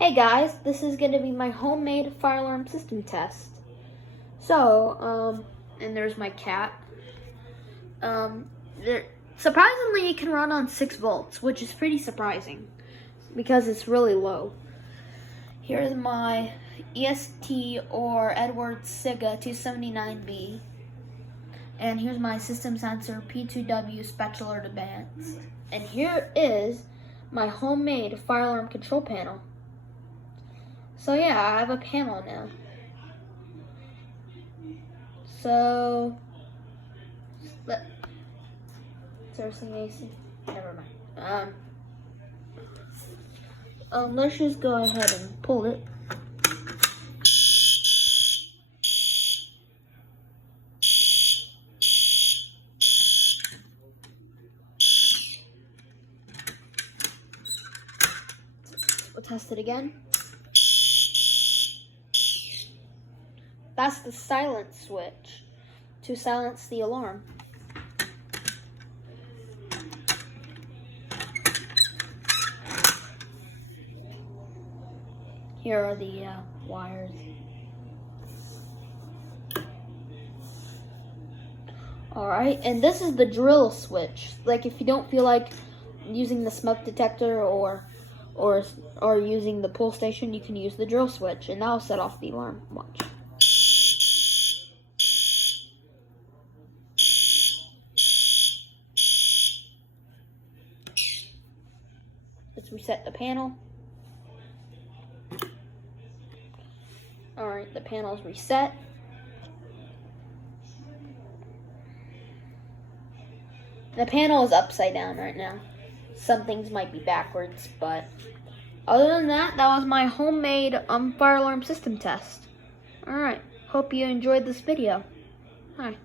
Hey guys, this is going to be my homemade fire alarm system test. So, and there's my cat. Surprisingly, it can run on 6 volts, which is pretty surprising because it's really low. Here's my EST or Edwards SIGA 279B. And here's my system sensor P2W Spectral Advanced. And here is my homemade fire alarm control panel. So yeah, I have a panel now. So, seriously, AC? Never mind. Let's just go ahead and pull it. We'll test it again. That's the silence switch to silence the alarm. Here are the wires. Alright, and this is the drill switch. Like if you don't feel like using the smoke detector or using the pull station, you can use the drill switch and that'll set off the alarm. Watch. Let's reset the panel. Alright, the panel's reset. The panel is upside down right now. Some things might be backwards, but other than that, that was my homemade fire alarm system test. Alright, hope you enjoyed this video. Hi.